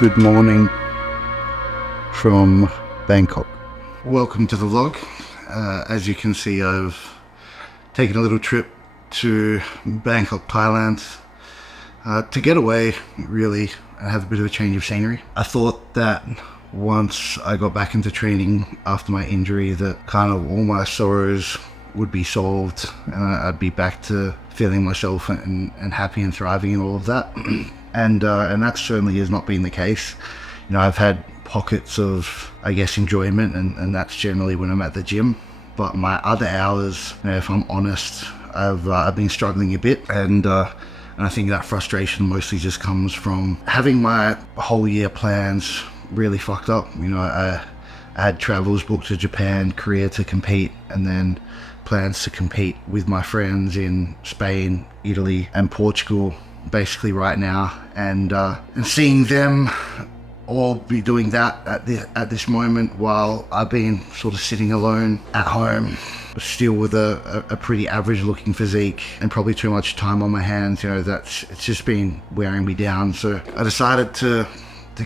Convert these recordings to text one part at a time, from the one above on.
Good morning from Bangkok. Welcome to the vlog. As you can see, I've taken a little trip to Bangkok, Thailand to get away, really, and have a bit of a change of scenery. I thought that once I got back into training after my injury that kind of all my sorrows would be solved and I'd be back to feeling myself and happy and thriving and all of that. And that certainly has not been the case. You know, I've had pockets of, I guess, enjoyment, and that's generally when I'm at the gym. But my other hours, you know, if I'm honest, I've been struggling a bit, and I think that frustration mostly just comes from having my whole year plans really fucked up. You know, I had travels booked to Japan, Korea to compete, and then plans to compete with my friends in Spain, Italy, and Portugal basically right now, and seeing them all be doing that at this moment while I've been sort of sitting alone at home, still with a pretty average looking physique and probably too much time on my hands. You know, it's just been wearing me down. So I decided to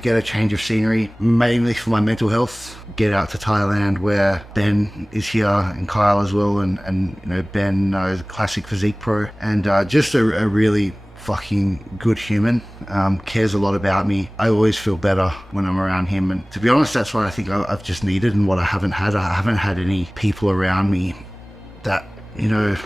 get a change of scenery, mainly for my mental health. Get out to Thailand, where Ben is here and Kyle as well, and you know, Ben is a classic physique pro and just a really fucking good human, cares a lot about me. I always feel better when I'm around him, and to be honest, that's what I think I've just needed and what I haven't had any people around me that, you know,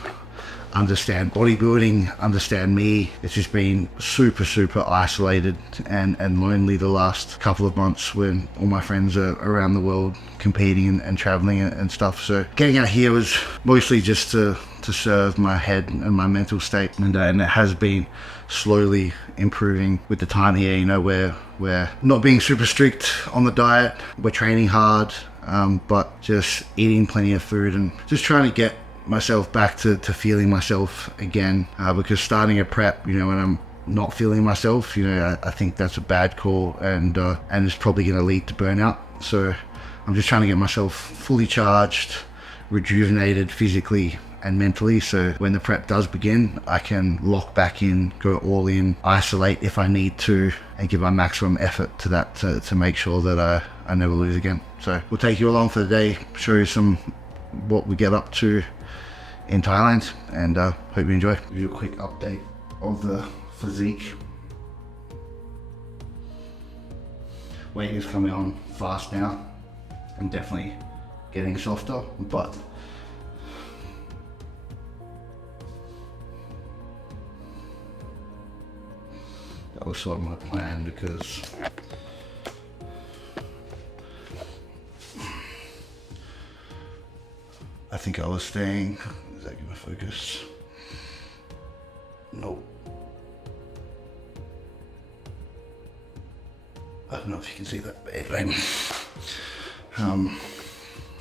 understand bodybuilding, understand me. It's just been super isolated and lonely the last couple of months when all my friends are around the world competing and traveling and stuff. So getting out here was mostly just to serve my head and my mental state, and it has been slowly improving with the time here. You know, we're not being super strict on the diet, we're training hard, but just eating plenty of food and just trying to get myself back to feeling myself again, because starting a prep, you know, when I'm not feeling myself, you know, I think that's a bad call, and it's probably going to lead to burnout. So I'm just trying to get myself fully charged, rejuvenated physically and mentally, so when the prep does begin, I can lock back in, go all in, isolate if I need to, and give my maximum effort to that to make sure that I never lose again. So we'll take you along for the day, show you what we get up to in Thailand, and hope you enjoy. Give you a quick update of the physique. Weight is coming on fast now. I'm definitely getting softer, but that was sort of my plan, because I think I was staying. Is that gonna focus? No. I don't know if you can see that, but anyway.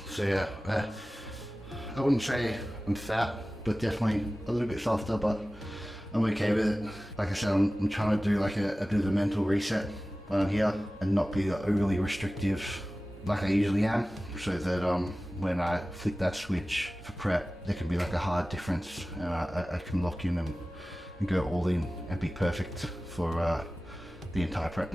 So yeah, I wouldn't say I'm fat, but definitely a little bit softer, but I'm okay with it. Like I said, I'm trying to do like a bit of a mental reset when I'm here and not be overly restrictive like I usually am, so that when I flick that switch for prep, there can be like a hard difference, and I can lock in and go all in and be perfect for the entire prep.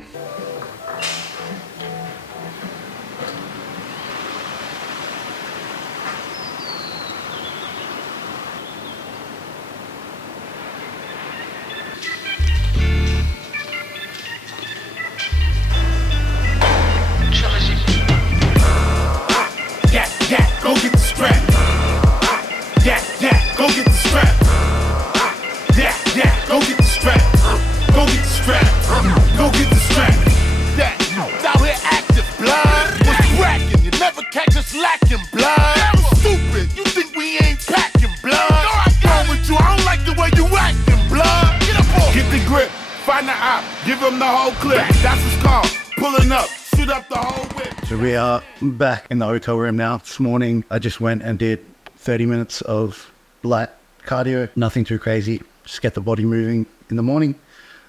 Give him the whole clip. That's what's called pulling up. Shoot up the whole whip. So we are back in the hotel room now. This morning I just went and did 30 minutes of light cardio, nothing too crazy, just get the body moving in the morning.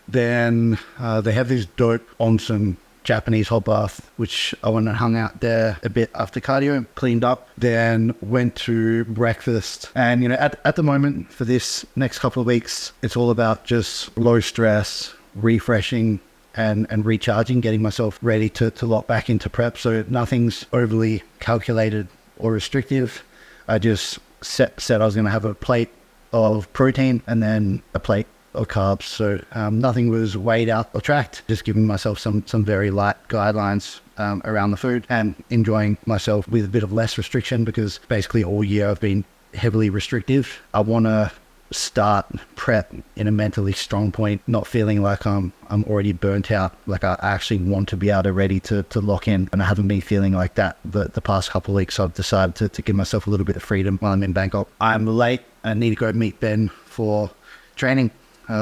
Then they have this dope onsen Japanese hot bath, which I went and hung out there a bit after cardio, cleaned up, then went to breakfast. And, you know, at the moment for this next couple of weeks, it's all about just low stress, refreshing and recharging, getting myself ready to lock back into prep. So nothing's overly calculated or restrictive. I just said I was going to have a plate of protein and then a plate of carbs. So nothing was weighed out or tracked, just giving myself some very light guidelines around the food and enjoying myself with a bit of less restriction, because basically all year I've been heavily restrictive. I want to start prep in a mentally strong point, not feeling like I'm already burnt out. Like I actually want to be able to ready to lock in, and I haven't been feeling like that the past couple of weeks. So I've decided to give myself a little bit of freedom while I'm in Bangkok. I'm late. I need to go meet Ben for training.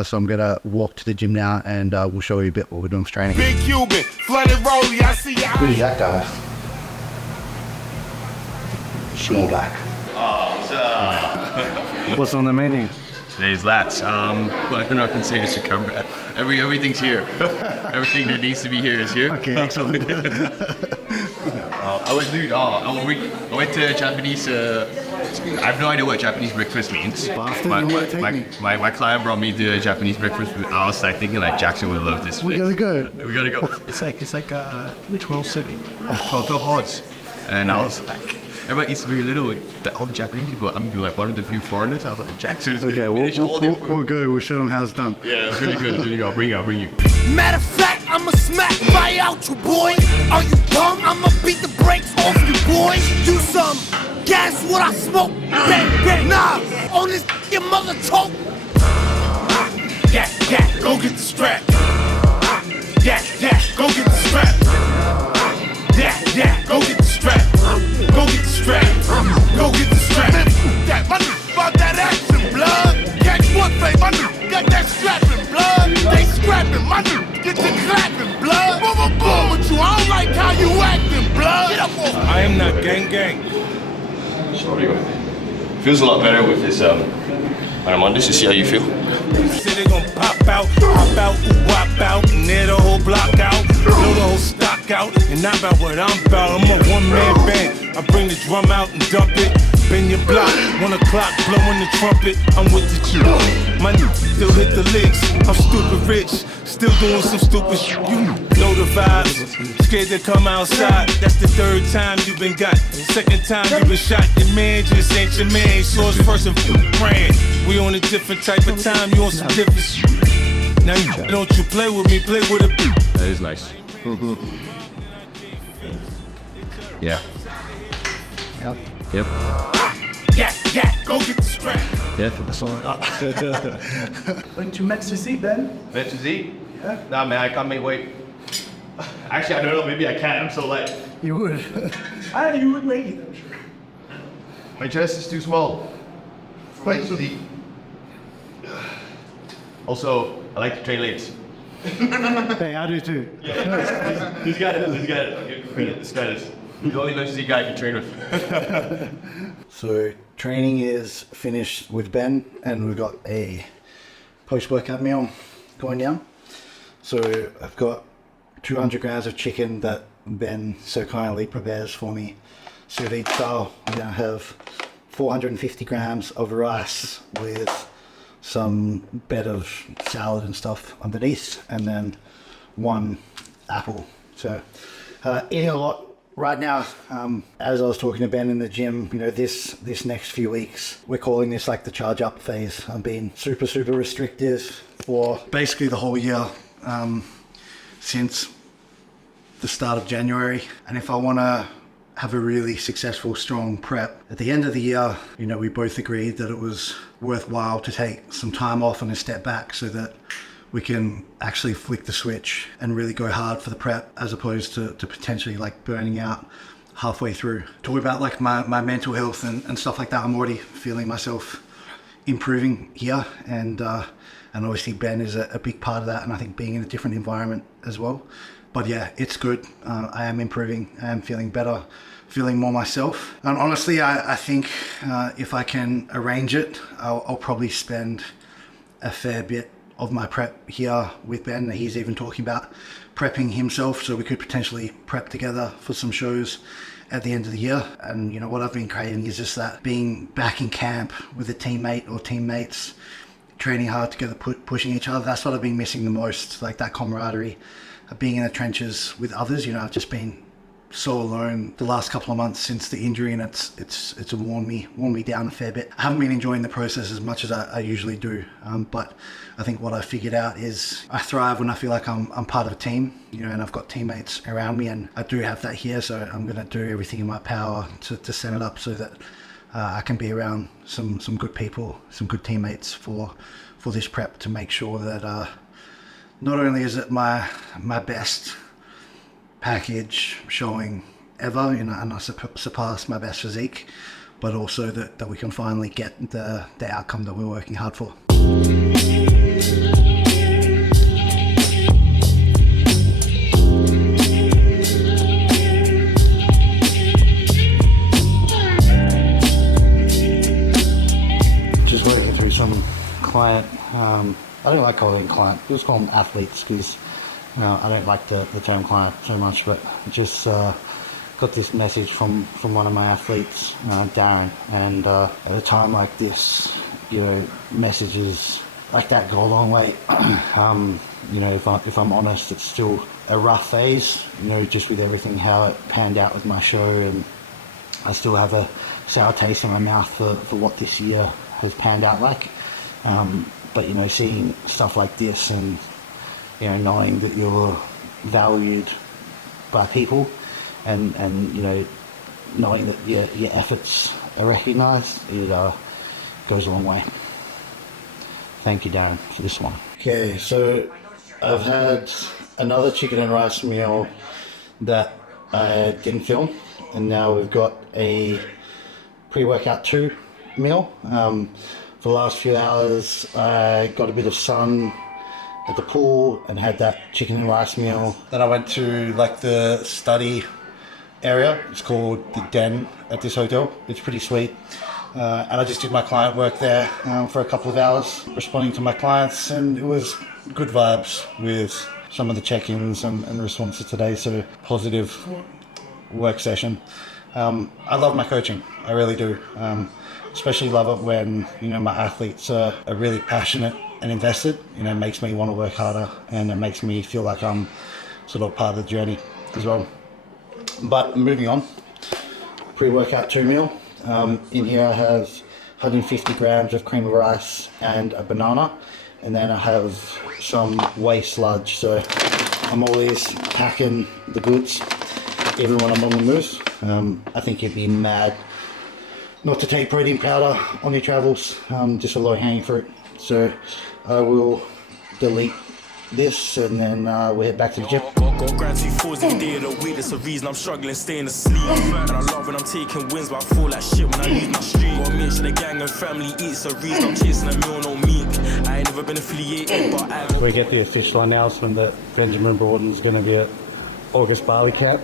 So I'm going to walk to the gym now, and we'll show you a bit what we're doing for training. Big Cuban, flooded rollie, I see ya. Who's that guy? Small black. Oh, what's up? What's on the menu? Today's lats. Well, I don't know if I can say this to camera. Everything's here. Everything that needs to be here is here. Okay, excellent. I went to Japanese. I have no idea what Japanese breakfast means. My client brought me to Japanese breakfast. I was like thinking like Jackson would love this. We gotta go. We gotta go. It's like 12 odds. And I was like, everybody eats very little. All the Japanese people, I'm like one of the few foreigners. I was like, Jackson. Okay, we'll go. We'll show them how it's done. Yeah, it's really good. Really good. I'll bring you. Matter of fact, I'ma smack right out you, boy. Are you dumb? I'ma beat the brakes off you, boy. Do some gas what I smoke. Bang, bang. Nah, on this your mother talk. Yeah, go get the strap. Yeah, go get the strap. Yeah, go get the strap. Go get the strap. Go get the strap. That money about that action, blood. Catch what, babe? Money got that strapping, blood. They scrapping, money get the clapping, blood. Boom, boom, boom with you. I don't like how you acting, blood. Get up off. I am not gang. Sorry. Feels a lot better with this. When I'm on this, to see how you feel. Say they gon' pop out, wop out, and near the whole block out, blow the whole stock out, and not about what I'm about. I'm a one-man band. I bring the drum out and dump it. Bend your block, 1 o'clock, blowing the trumpet. I'm with the Jew. My new still hit the licks. I'm stupid rich, still doing some stupid shit. You know the vibes. Scared to come outside. That's the 3rd time you been got. 2nd time you been shot. Your man just ain't your man. Source first and praying. We on a different type of time. You on some different shit. Now don't you play with me? Play with a beat. That is nice. Yeah. Yep. Yeah, go get the strap. Yeah, that's all I got. Went to Met Physique, Ben? Met Physique? Yeah. Nah, man, I can't make weight. Actually, I don't know. Maybe I can. I'm so light. You would. You would make it, I'm sure. My chest is too small. Quite too deep. Also, I like to train legs. Hey, I do too. He's got it. This guy is. He's the only Physique guy I can train with. So training is finished with Ben, and we've got a post-workout meal going down. So I've got 200 grams of chicken that Ben so kindly prepares for me, sous vide style. I'm gonna have 450 grams of rice with some bed of salad and stuff underneath, and then 1 apple. So eating a lot right now. As I was talking to Ben in the gym, you know, this next few weeks, we're calling this like the charge up phase. I'm being super restrictive for basically the whole year, since the start of January. And if I want to have a really successful, strong prep at the end of the year, you know, we both agreed that it was worthwhile to take some time off and a step back so that we can actually flick the switch and really go hard for the prep, as opposed to potentially like burning out halfway through. Talk about like my mental health and stuff like that. I'm already feeling myself improving here, and obviously Ben is a big part of that, and I think being in a different environment as well. But yeah, it's good. I am improving. I am feeling better, feeling more myself. And honestly, I think if I can arrange it, I'll probably spend a fair bit of my prep here with Ben. He's even talking about prepping himself, so we could potentially prep together for some shows at the end of the year. And you know, what I've been craving is just that being back in camp with a teammate or teammates training hard together, pushing each other. That's what I've been missing the most, like that camaraderie of being in the trenches with others. You know, I've just been so alone the last couple of months since the injury, and it's worn me down a fair bit. I haven't been enjoying the process as much as I usually do, but I think what I figured out is I thrive when I feel like I'm part of a team, you know, and I've got teammates around me, and I do have that here. So I'm going to do everything in my power to set it up so that I can be around some good people, some good teammates for this prep, to make sure that not only is it my best package showing ever, you know, and I surpass my best physique, but also that we can finally get the outcome that we're working hard for. Just working through some client, I don't like calling client, just call them athletes, because I don't like the term client so much, but just got this message from one of my athletes, Darren, and at a time like this, you know, messages like that go a long way. You know, if I'm honest, it's still a rough phase, you know, just with everything, how it panned out with my show, and I still have a sour taste in my mouth for what this year has panned out like. But, you know, seeing stuff like this, and you know, knowing that you're valued by people, and you know, knowing that your efforts are recognised, it goes a long way. Thank you, Darren, for this one. Okay, so I've had another chicken and rice meal that I didn't film, and now we've got a pre-workout 2 meal. For the last few hours, I got a bit of sun at the pool and had that chicken and rice meal. Then I went to like the study area. It's called the Den at this hotel. It's pretty sweet. And I just did my client work there for a couple of hours, responding to my clients, and it was good vibes with some of the check-ins and responses today. So positive work session. I love my coaching. I really do. Especially love it when, you know, my athletes are really passionate and invested. You know, it makes me want to work harder, and it makes me feel like I'm sort of part of the journey as well. But moving on, pre-workout 2 meal. In here I have 150 grams of cream of rice and a banana, and then I have some whey sludge. So I'm always packing the goods even when I'm on the move. I think you'd be mad not to take protein powder on your travels, just a low-hanging fruit. So I will delete this, and then we'll head back to the gym. Got grand 2-4s every day of the week, that's the reason I'm struggling staying asleep. And I love when I'm taking wins, but I feel like shit when I lose my streak. Gotta make sure the gang and family eats, the reason I'm chasing a meal, no meat. I ain't never been affiliated, but I... We get the official announcement that Benjamin Borden's going to be at August Bali camp.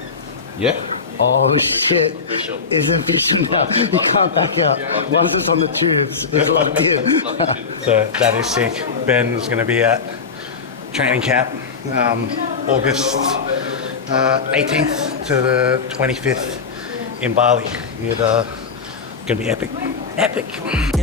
Yeah. Oh shit, it's official now. You can't back out. Once it's on the tubes, it's locked in. So that is sick. Ben's going to be at training camp August 18th to the 25th in Bali. It's going to be epic. Epic.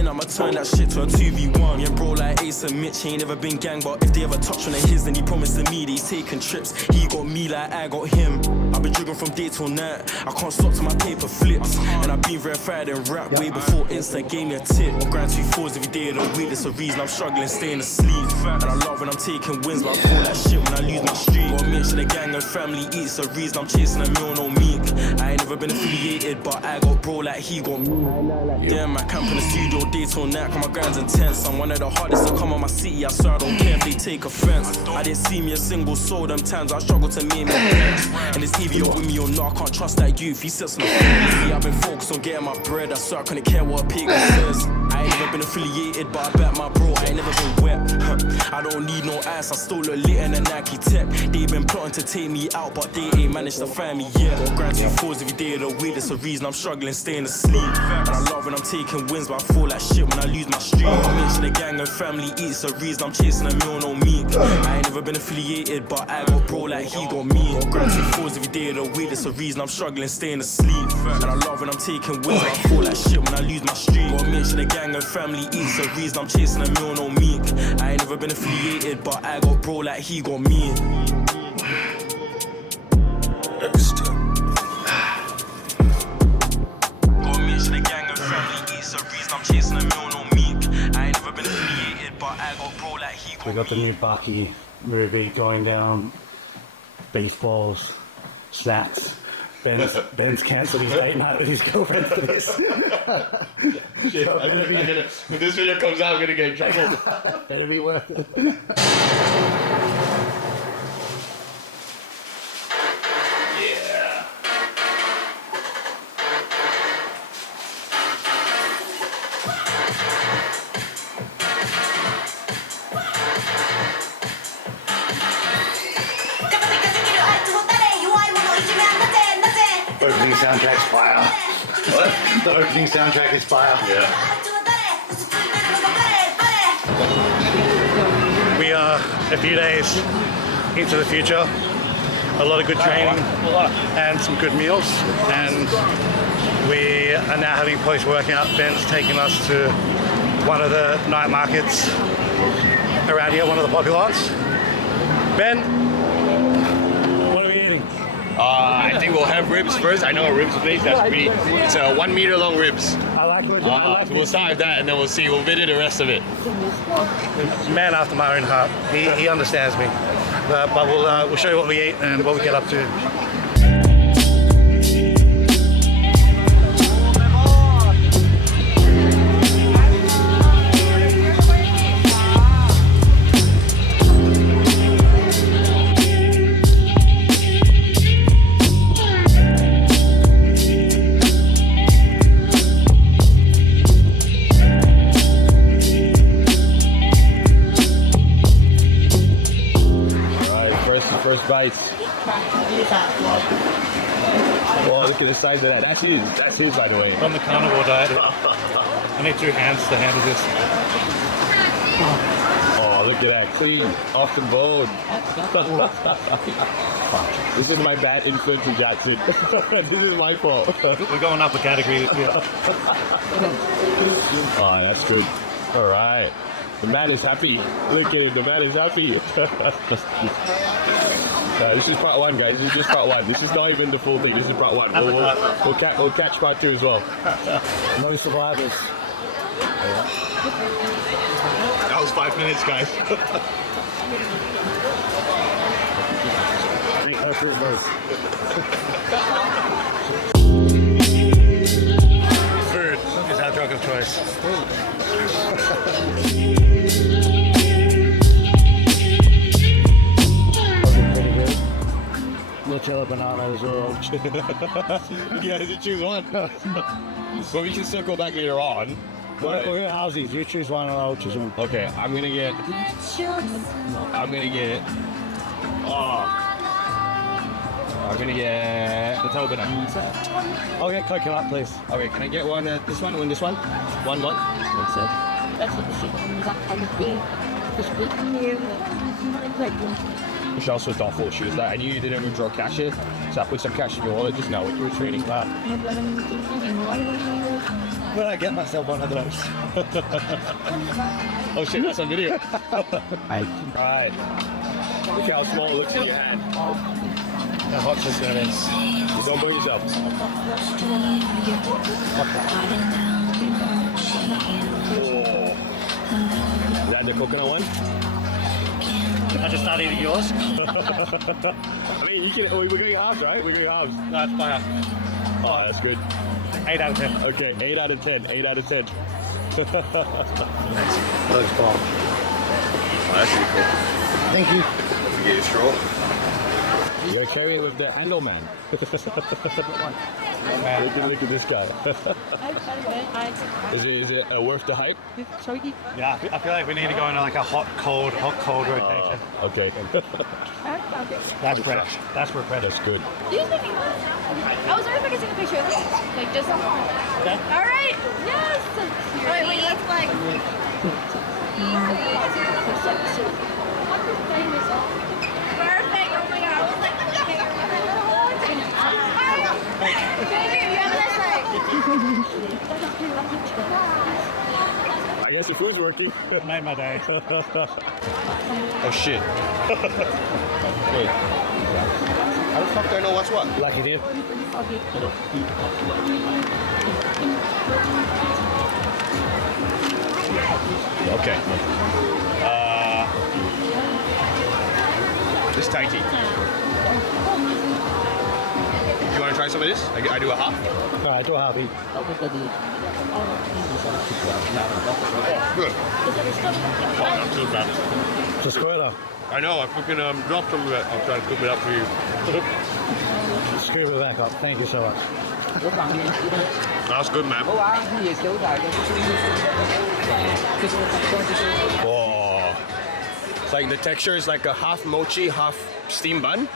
I'ma turn that shit to a 2v1. Yeah, bro, like Ace and Mitch, he ain't never been gang, but if they ever touch on his, then he promised to me that he's taking trips. He got me like I got him. I've been drinking from day till night. I can't stop till my paper flips. And I've been verified in rap way before Insta gave me a tip. Grand 2-4s every day of the week, that's the reason I'm struggling staying asleep. And I love when I'm taking wins, but I feel like shit when I lose my streak. Gotta make sure the gang and family eats, the reason I'm chasing a meal, no meat. I ain't never been affiliated, but I got bro like he got me. Damn, I camp in the studio day till night, cause my grind's intense. I'm one of the hardest to come on my city, I swear I don't care if they take offense. I didn't see me a single soul, them times I struggle to make me friends. And it's either you're with me or not, I can't trust that youth, he sits on the fence. See, I've been focused on getting my bread, I swear I couldn't care what a pagan says. I ain't never been affiliated, but I bet my bro, I ain't never been wet. I don't need no ass, I still look lit in a Nike tech. They been plotting to take me out, but they ain't managed to find me yet. Got grand 2-4s every day of the week, that's the reason I'm struggling staying asleep. And I love when I'm taking wins, but I feel like shit when I lose my streak. I make sure the gang and family eats, the reason I'm chasing a meal, no meat. I ain't never been affiliated, but I got bro like he got me. Grab 2 4s every day of the week, that's the reason I'm struggling staying asleep. And I love when I'm taking wins, I feel like shit when I lose my streak. Gotta make sure the gang and family eats, the reason I'm chasing a meal, no meek. I ain't never been affiliated, but I got bro like he got me. Gotta make sure the gang and family eats, the reason I'm chasing a meal, no meek. I ain't never been affiliated, but I got bro like he got me. We got the new Bucky movie going down. Baseballs, snacks. Ben's cancelled his date night with his girlfriend for this. Shit, when this video comes out, I'm gonna get in trouble. It'll be worth it. Opening soundtrack's fire. What? The opening soundtrack is fire. Yeah. We are a few days into the future. A lot of good training and some good meals. And we are now having post-workout. Ben's taking us to one of the night markets around here, one of the popular ones. Ben, what are we eating? I think we'll have ribs first. I know a ribs place that's pretty. It's a 1 meter long ribs. I like it. So we'll start with that and then we'll see. We'll video the rest of it. Man after my own heart. He understands me. But we'll show you what we eat and what we get up to. First bites. Well, look at the size of that. That's huge. That's huge, by the way. From the carnivore diet. I need 2 hands to handle this. Oh, look at that. Clean. Off the bone. This is my bad infantry, Jackson. This is my fault. We're going up a category. Yeah. Oh, that's good. All right. The man is happy. Look at him. The man is happy. This is part 1, guys. This is just part 1. This is not even the full thing. This is part 1. We'll catch part 2 as well. No survivors. That was 5 minutes, guys. Food is our drug of choice. Nutella banana as well. You guys choose one. But we can still go back later on. We're gonna house these. You choose one and I'll choose one. Okay, I'm gonna get. Oh. I'm gonna get Nutella banana. I'll get coconut, please. Okay, can I get one? This one and this one? One. Michelle also thought full shoes that I knew you didn't withdraw cash here, so I put some cash in your wallet just now when you were training. When I get myself one of those. Oh shit, that's on video. Alright. Look how small it looks in your hand. How hot this gonna be? Don't burn yourself. Oh. Is that the coconut one? I just not eating yours. I mean, you can. We're going halves, right? We're going halves. No, it's fire. Oh, that's good. 8 out of 10. Okay, 8 out of 10. 8 out of 10. Looks bomb. Oh, that's pretty cool. Thank you. Don't forget your straw. You're carrying it with the handle man. Man, look at this guy. Is it worth the hype? Yeah, I feel like we need to go into like a hot, cold rotation. Okay. That's fresh. That's refreshing. That's good. Do you speak English? I was wondering if I could take a picture of this. Like, just... Okay. All right. Yes. Wait, that's like... I guess your food's working. Made my day. Oh shit. Wait. How the fuck do I know what's what? Lucky dip. Okay. This tighty. You want to try some of this? I do a half. Alright, do a half each. Good. Oh, not too bad. Just go ahead. I know. I fucking dropped some of it. I'm trying to cook it up for you. Screw it back up. Thank you so much. That's good, man. Oh. It's like the texture is like a half mochi, half steam bun.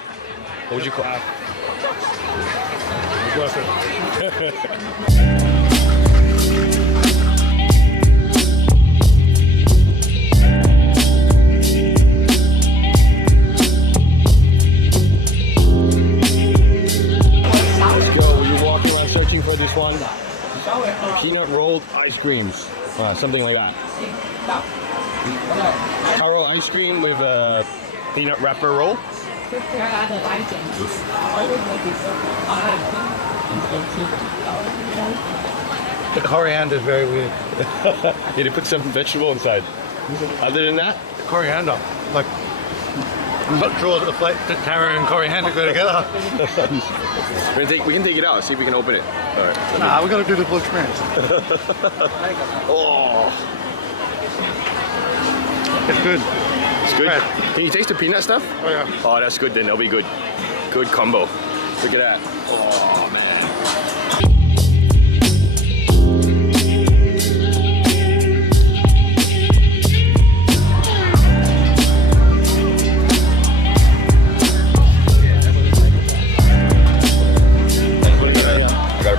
What would you call it? Worth it. For this one, peanut rolled ice creams, something like that. Taro ice cream with a Peanut wrapper roll. The coriander is very weird. Yeah, they put some vegetable inside. Other than that, Coriander. Like, I'm not sure that the plate that taro and coriander go together. we can take it out. See if we can open it. All right. Nah, we gotta do the full experience. Oh, It's good. it's good. Right. Can you taste the peanut stuff? Oh yeah. Oh, that's good. Then that'll be good. Good combo. Look at that. Oh man.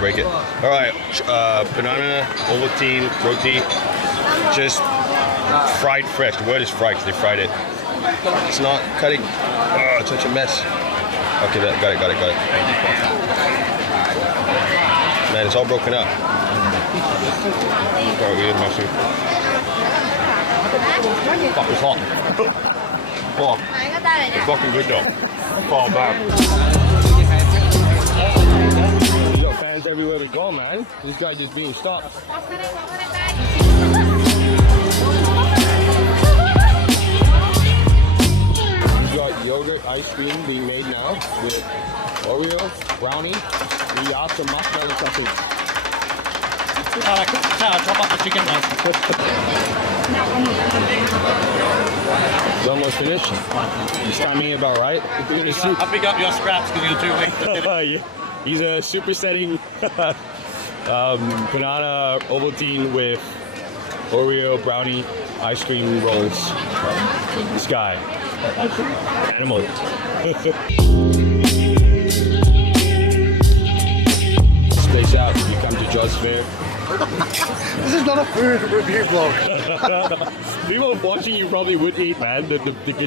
Break it. All right, banana, Ovaltine, roti, just fried fresh. The word is fried because they fried it. It's not cutting. Oh, it's such a mess. Okay, got it. Man, it's all broken up. Oh, weird, messy. Fuck, it's hot. Oh, it's fucking good though. Oh, man. Fans everywhere we go, man. This guy just being stopped. We got yogurt ice cream being made now with Oreo, brownie, we got some marshmallow topping. Chop up the chicken rice. It's almost finished. It's timing about right. I'll pick up your scraps because you're too weak. Yeah. He's a supersetting banana Ovaltine with Oreo brownie ice cream rolls. This guy, animal. Space out. You come to Joss Fair. This is not a food review vlog. People watching you probably would eat, man. The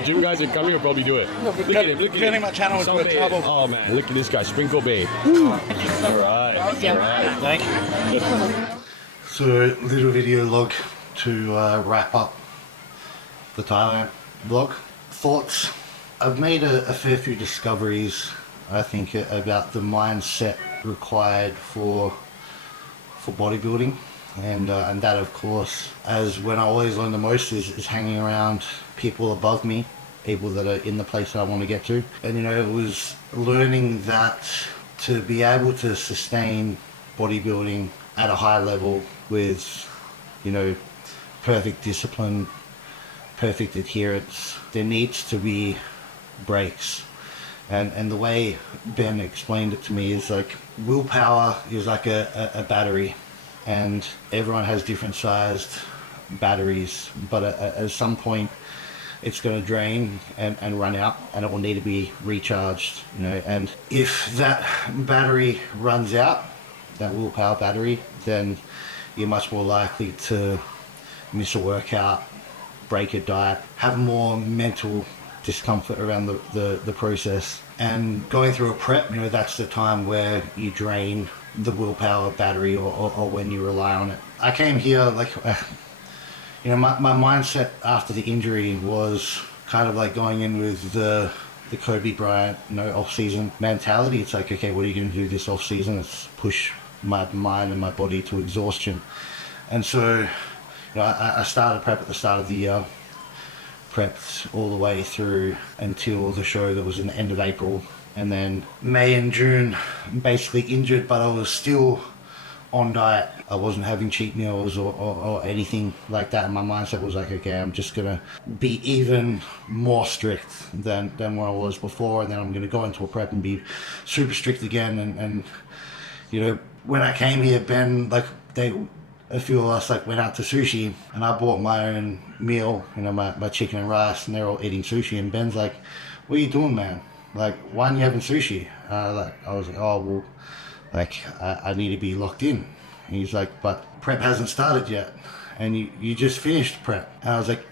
gym guys are coming will probably do it. Look at him. Look at Turning my channel into a trouble. Oh man, look at this guy, Sprinkle Bay. All right. Thank you. So, little video log to wrap up the Thailand vlog. Thoughts? I've made a fair few discoveries, I think, about the mindset required for bodybuilding, and that, of course, as when I always learn the most is hanging around people above me, people that are in the place that I want to get to. And it was learning that to be able to sustain bodybuilding at a high level with perfect discipline, perfect adherence, there needs to be breaks. And the way Ben explained it to me is like willpower is like a battery, and everyone has different sized batteries, but at some point it's going to drain and run out, and it will need to be recharged, and if that battery runs out, that willpower battery, then you're much more likely to miss a workout, break a diet, have more mental discomfort around the process. And going through a prep, that's the time where you drain the willpower battery or when you rely on it. I came here like, my mindset after the injury was kind of like going in with the Kobe Bryant, off-season mentality. It's like, okay, what are you going to do this off-season? Let's push my mind and my body to exhaustion. And so, I started prep at the start of the year, prepped all the way through until the show that was in the end of April. And then May and June, basically injured, but I was still on diet. I wasn't having cheat meals or anything like that. And my mindset was like, okay, I'm just going to be even more strict than what I was before. And then I'm going to go into a prep and be super strict again. And when I came here, Ben, a few of us went out to sushi, and I bought my own meal, my chicken and rice, and they're all eating sushi. And Ben's like, what are you doing, man? Like, why aren't you having sushi? I was like, oh, well, I need to be locked in. And he's like, but prep hasn't started yet, and you just finished prep. And I was like,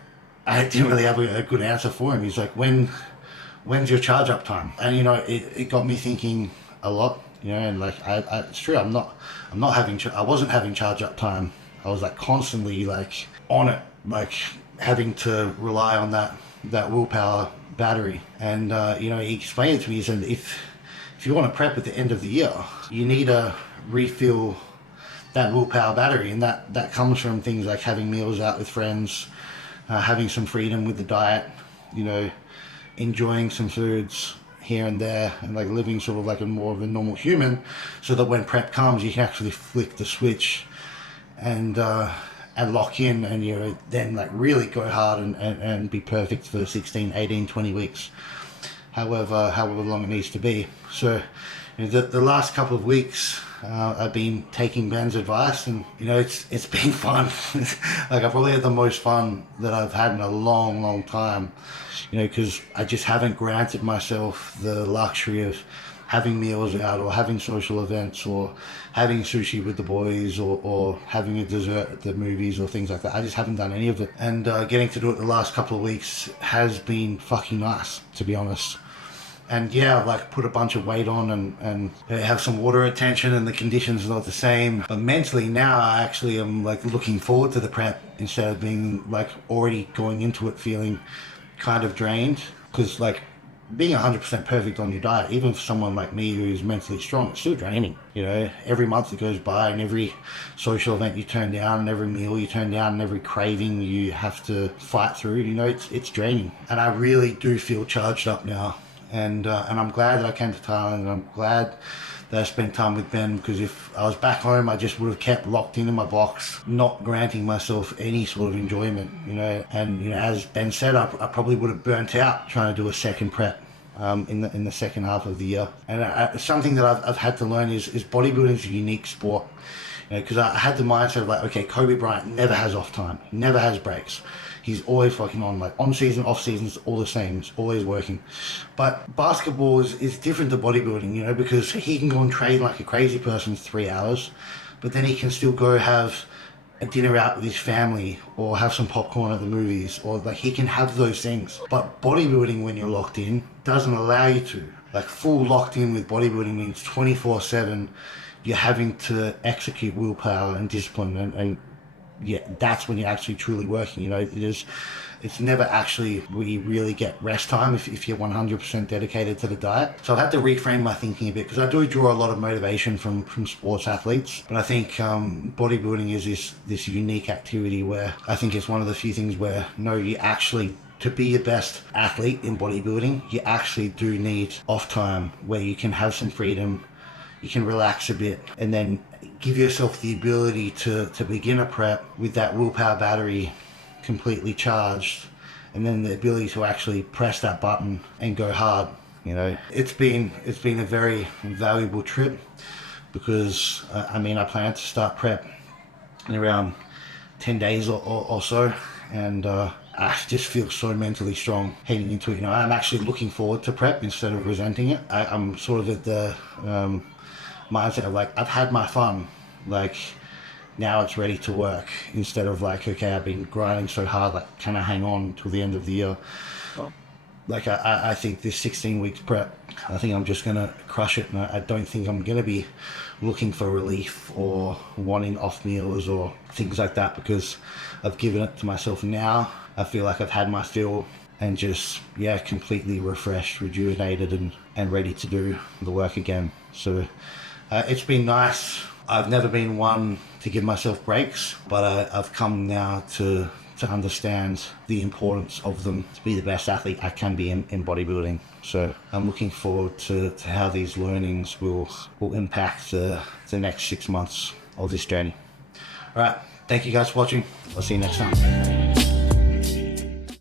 I didn't really have a good answer for him. He's like, when's your charge up time? And it got me thinking a lot. And it's true. I wasn't having charge up time. I was constantly on it, having to rely on that willpower battery. And he explained it to me. He said, if you want to prep at the end of the year, you need to refill that willpower battery, and that comes from things like having meals out with friends, having some freedom with the diet, enjoying some foods here and there, and living sort of a more of a normal human, so that when prep comes, you can actually flick the switch and lock in, and then really go hard and be perfect for 16, 18, 20 weeks, however long it needs to be. So the last couple of weeks, I've been taking Ben's advice, and it's been fun. I probably had the most fun that I've had in a long time, because I just haven't granted myself the luxury of having meals out, or having social events, or having sushi with the boys, or having a dessert at the movies, or things like that. I just haven't done any of it, and getting to do it the last couple of weeks has been fucking nice, to be honest. And put a bunch of weight on and have some water retention, and the conditions are not the same. But mentally now, I actually am looking forward to the prep, instead of being already going into it feeling kind of drained. Because being 100% perfect on your diet, even for someone like me who's mentally strong, it's still draining. Every month that goes by, and every social event you turn down, and every meal you turn down, and every craving you have to fight through, it's draining. And I really do feel charged up now. And I'm glad that I came to Thailand, and I'm glad that I spent time with Ben, because if I was back home, I just would have kept locked in my box, not granting myself any sort of enjoyment, And as Ben said, I probably would have burnt out trying to do a second prep in the second half of the year. And something that I've had to learn is bodybuilding is a unique sport. Because I had the mindset of okay, Kobe Bryant never has off time, never has breaks. He's always fucking on season, off season, it's all the same, it's always working. But basketball is different to bodybuilding, because he can go and train like a crazy person 3 hours, but then he can still go have a dinner out with his family, or have some popcorn at the movies, or he can have those things. But bodybuilding, when you're locked in, doesn't allow you to. Full locked in with bodybuilding means 24/7, you're having to execute willpower and discipline, and that's when you're actually truly working. It's never actually where you really get rest time if you're 100% dedicated to the diet. So I've had to reframe my thinking a bit, because I do draw a lot of motivation from sports athletes, but I think bodybuilding is this unique activity where I think it's one of the few things where you actually, to be your best athlete in bodybuilding, you actually do need off time where you can have some freedom, you can relax a bit, and then give yourself the ability to begin a prep with that willpower battery completely charged, and then the ability to actually press that button and go hard. It's been a very valuable trip, because I plan to start prep in around 10 days or so, and I just feel so mentally strong heading into it. I'm actually looking forward to prep instead of resenting it. I'm sort of at the mindset of I've had my fun, now it's ready to work, instead of okay, I've been grinding so hard, can I hang on till the end of the year? Like I think this 16 weeks prep, I think I'm just gonna crush it, and I don't think I'm gonna be looking for relief or wanting off meals or things like that, because I've given it to myself now. I feel like I've had my fill and just, yeah, completely refreshed, rejuvenated, and ready to do the work again. So it's been nice. I've never been one to give myself breaks, but I've come now to understand the importance of them to be the best athlete I can be in bodybuilding. So I'm looking forward to how these learnings will impact the next 6 months of this journey. All right, thank you guys for watching. I'll see you next time.